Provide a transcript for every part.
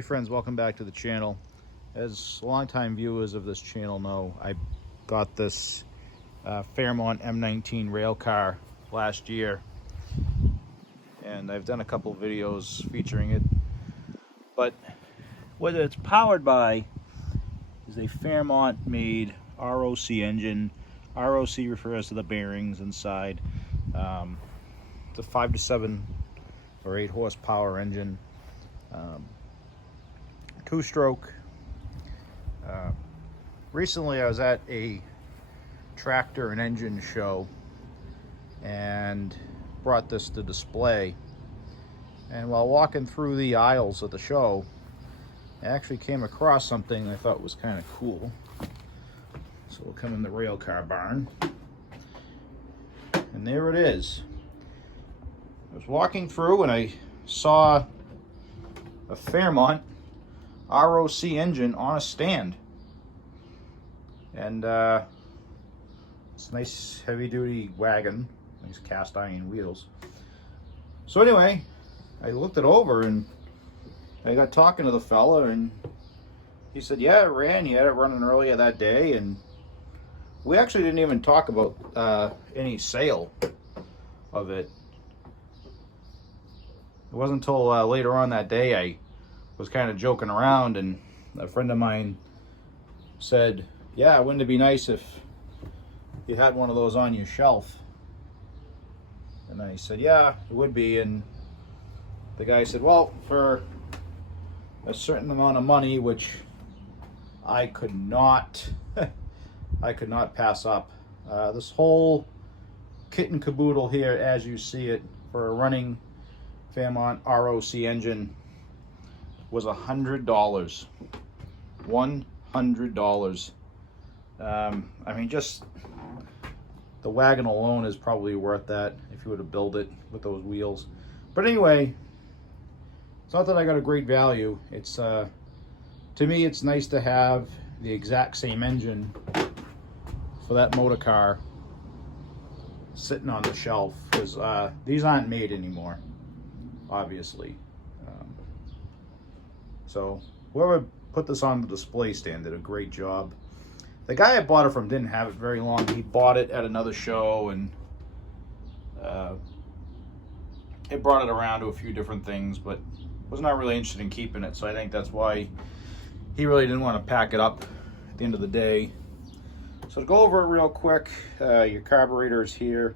Hey friends, welcome back to the channel. As longtime viewers of this channel know, I got this Fairmont M19 rail car last year, and I've done a couple videos featuring it. But what it's powered by is a Fairmont made RO-C engine. RO-C refers to the bearings inside. It's a 5 to 7 or 8 horsepower engine. Two-stroke. Recently I was at a tractor and engine show and brought this to display, and while walking through the aisles of the show I actually came across something I thought was kind of cool. So we'll come in the rail car barn, and there it is. I was walking through and I saw a Fairmont RO-C engine on a stand, and it's a nice heavy-duty wagon, nice cast iron wheels. So anyway, I looked it over and I got talking to the fella, and he said, yeah, it ran. He had it running earlier that day, and we actually didn't even talk about any sale of it. It wasn't until later on that day I was kind of joking around, and a friend of mine said, yeah, wouldn't it be nice if you had one of those on your shelf? And I said, yeah, it would be. And the guy said, well, for a certain amount of money, which I could not pass up, this whole kit and caboodle here, as you see it, for a running Fairmont RO-C engine was $100. $100. I mean, just the wagon alone is probably worth that if you were to build it with those wheels. But anyway, it's not that I got a great value. It's to me, it's nice to have the exact same engine for that motor car sitting on the shelf, because these aren't made anymore, obviously. So whoever put this on the display stand did a great job. The guy I bought it from didn't have it very long. He bought it at another show, and it brought it around to a few different things, but was not really interested in keeping it. So I think that's why he really didn't want to pack it up at the end of the day. So to go over it real quick, your carburetor is here.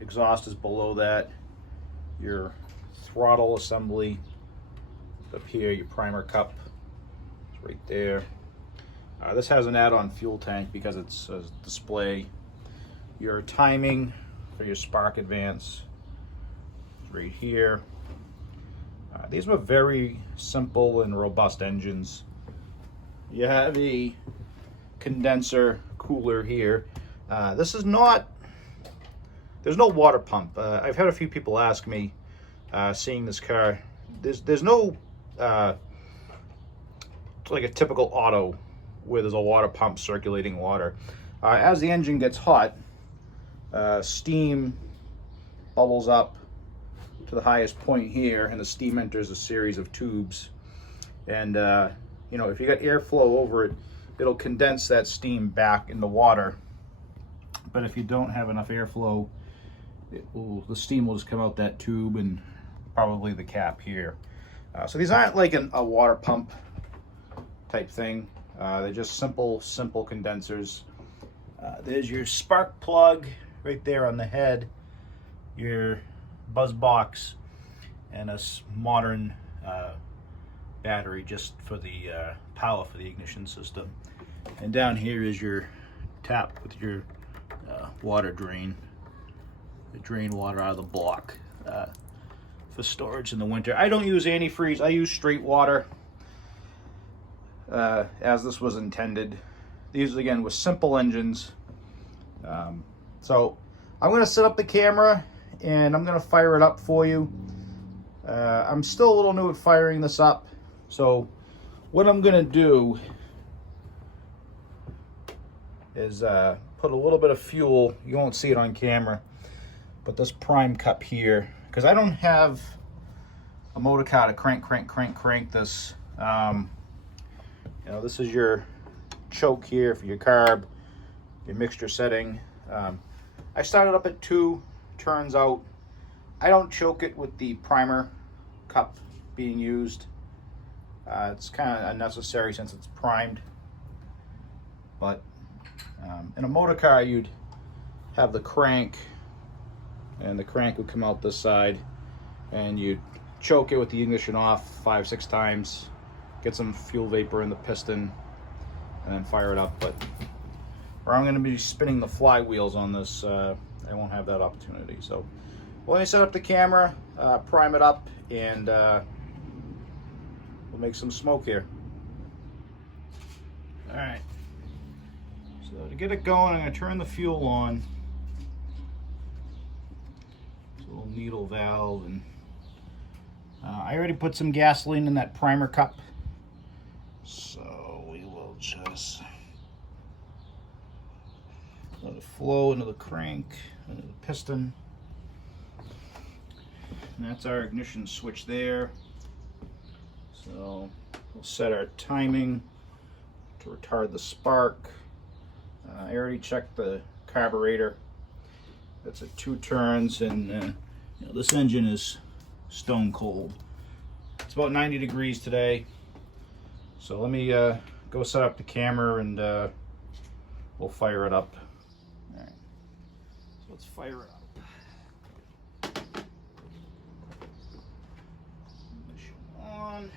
Exhaust is below that. Your throttle assembly up here, your primer cup is right there. This has an add-on fuel tank because it's a display. Your timing for your spark advance is right here. These were very simple and robust engines. You have a condenser cooler here. This is not, there's no water pump. I've had a few people ask me, seeing this car, there's no like a typical auto where there's a water pump circulating water. As the engine gets hot, steam bubbles up to the highest point here, and the steam enters a series of tubes. And you know, if you got airflow over it, it'll condense that steam back in the water. But if you don't have enough airflow, the steam will just come out that tube and probably the cap here. So these aren't like a water pump type thing. They're just simple condensers. There's your spark plug right there on the head, your buzz box, and a modern battery just for the power for the ignition system. And down here is your tap with your water drain. To drain water out of the block for storage in the winter. I don't use antifreeze. I use straight water, as this was intended. These again were simple engines. So I'm going to set up the camera and I'm going to fire it up for you. I'm still a little new at firing this up, so what I'm going to do is put a little bit of fuel. You won't see it on camera, but this prime cup here, because I don't have a motor car to crank this. You know, this is your choke here for your carb, your mixture setting. I started up at 2, turns out I don't choke it with the primer cup being used. It's kind of unnecessary since it's primed. But in a motor car, you'd have the crank, and the crank would come out this side, and you'd choke it with the ignition off 5-6 times, get some fuel vapor in the piston, and then fire it up. But where I'm going to be spinning the flywheels on this, I won't have that opportunity. So well, let me set up the camera, prime it up, and we'll make some smoke here. All right. So to get it going, I'm going to turn the fuel on. It's a little needle valve, and I already put some gasoline in that primer cup, so we will just let it flow into the crank, into the piston. And that's our ignition switch there. So we'll set our timing to retard the spark. I already checked the carburetor. That's at 2 turns, and you know, this engine is stone cold. It's about 90 degrees today. So let me go set up the camera, and we'll fire it up. All right. So let's fire it up. Ignition on.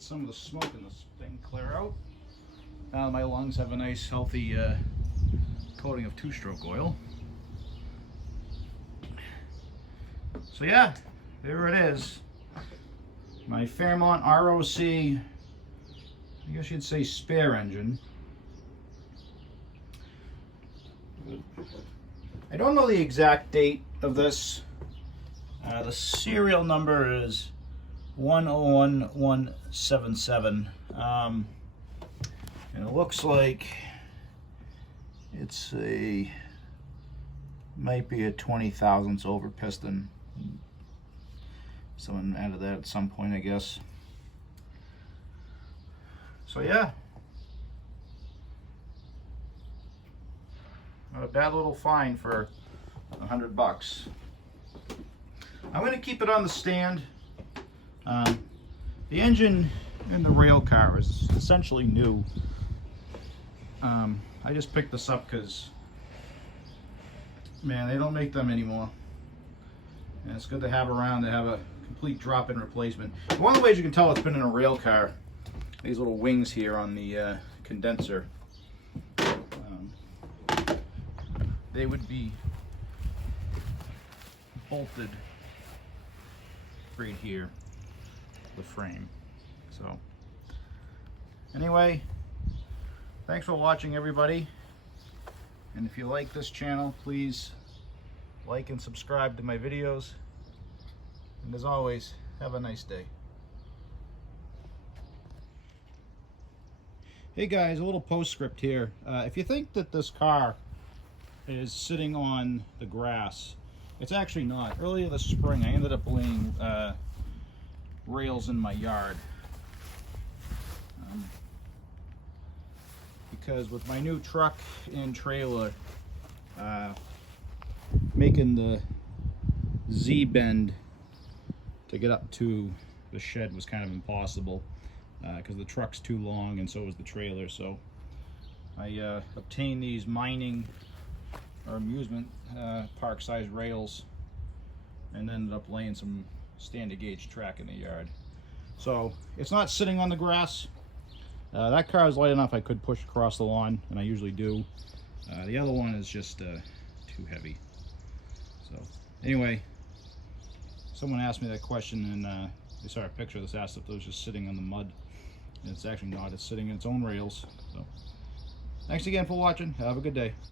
let some of the smoke in this thing clear out. Now my lungs have a nice healthy coating of two-stroke oil. So yeah, there it is. My Fairmont RO-C, I guess you'd say spare engine. I don't know the exact date of this. The serial number is 101177. And it looks like it's might be a 20 thousandths over piston. Someone added that at some point, I guess. So yeah, not a bad little find for $100. I'm going to keep it on the stand. The engine in the rail car is essentially new. I just picked this up because, man, they don't make them anymore. And it's good to have around to have a complete drop-in replacement. One of the ways you can tell it's been in a rail car, these little wings here on the condenser, they would be bolted right here, the frame. So anyway, thanks for watching, everybody. And if you like this channel, please like and subscribe to my videos. And as always, have a nice day. Hey guys, a little postscript here. If you think that this car is sitting on the grass, it's actually not. Earlier this spring, I ended up laying rails in my yard. Because with my new truck and trailer, making the Z-bend to get up to the shed was kind of impossible, because the truck's too long and so is the trailer. So I obtained these mining or amusement park size rails and ended up laying some standard gauge track in the yard. So it's not sitting on the grass. That car is light enough I could push across the lawn, and I usually do. The other one is just too heavy. So anyway, someone asked me that question, and they saw a picture of this, asked if it was just sitting on the mud. And it's actually not. It's sitting in its own rails. So thanks again for watching. Have a good day.